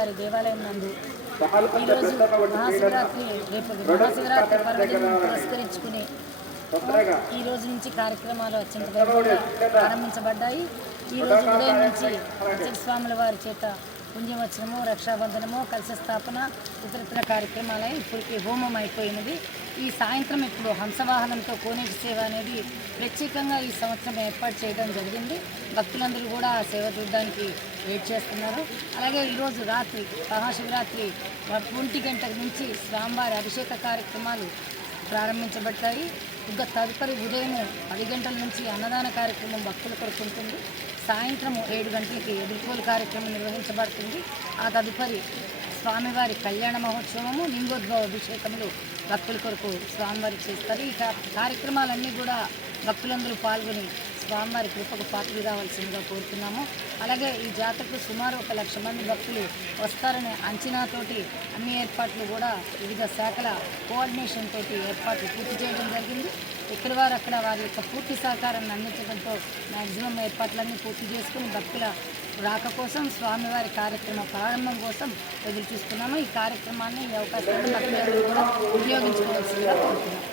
వారి దేవాలయం నందు ఈరోజు మహాశివరాత్రి రేపు మహాశివరాత్రి పర్వదినం పురస్కరించుకుని ఈ రోజు నుంచి కార్యక్రమాలు అత్యంత వైభవంగా ప్రారంభించబడ్డాయి. ఈ రోజు ఉదయం నుంచి అర్చక స్వాముల వారి చేత పుణ్యవచనము, రక్షాబంధనము, కలశ స్థాపన, ఇతరత్ర కార్యక్రమాలై ఇప్పటికి హోమం అయిపోయినది. ఈ సాయంత్రం ఇప్పుడు హంసవాహనంతో కోనేటి సేవ అనేది ప్రత్యేకంగా ఈ సంవత్సరం ఏర్పాటు చేయడం జరిగింది. భక్తులందరూ కూడా ఆ సేవ చూడడానికి వెయిట్ చేస్తున్నారు. అలాగే ఈరోజు రాత్రి మహాశివరాత్రి 1 గంట నుంచి స్వామివారి అభిషేక కార్యక్రమాలు ప్రారంభించబడతాయి. తదుపరి ఉదయం 10 గంటల నుంచి అన్నదాన కార్యక్రమం భక్తుల కొరకు ఉంటుంది. సాయంత్రం 7 గంటలకి ఎదుర్కోలు కార్యక్రమం నిర్వహించబడుతుంది. ఆ తదుపరి స్వామివారి కళ్యాణ మహోత్సవము, లింగోద్భవ అభిషేకములు భక్తుల కొరకు స్వామివారి చేస్తారు. ఈ కార్యక్రమాలన్నీ కూడా భక్తులందరూ పాల్గొని స్వామివారి కృపకు పాత్రలు కావాల్సిందిగా కోరుతున్నాము. అలాగే ఈ జాతరకు సుమారు 1,00,000 మంది భక్తులు వస్తారనే అంచనాతోటి అన్ని ఏర్పాట్లు కూడా వివిధ శాఖల కోఆర్డినేషన్ తోటి ఏర్పాట్లు పూర్తి చేయడం జరిగింది. ఇక్కడ వారు అక్కడ వారి యొక్క పూర్తి సహకారాన్ని అందించడంతో మ్యాక్సిమం ఏర్పాట్లన్నీ పూర్తి చేసుకుని భక్తుల రాక కోసం, స్వామివారి కార్యక్రమ ప్రారంభం కోసం ఎదురు చూస్తున్నాము. ఈ కార్యక్రమాన్ని, ఈ అవకాశాన్ని భక్తులందరూ కూడా వినియోగించుకోవాల్సిందిగా కోరుతున్నాము.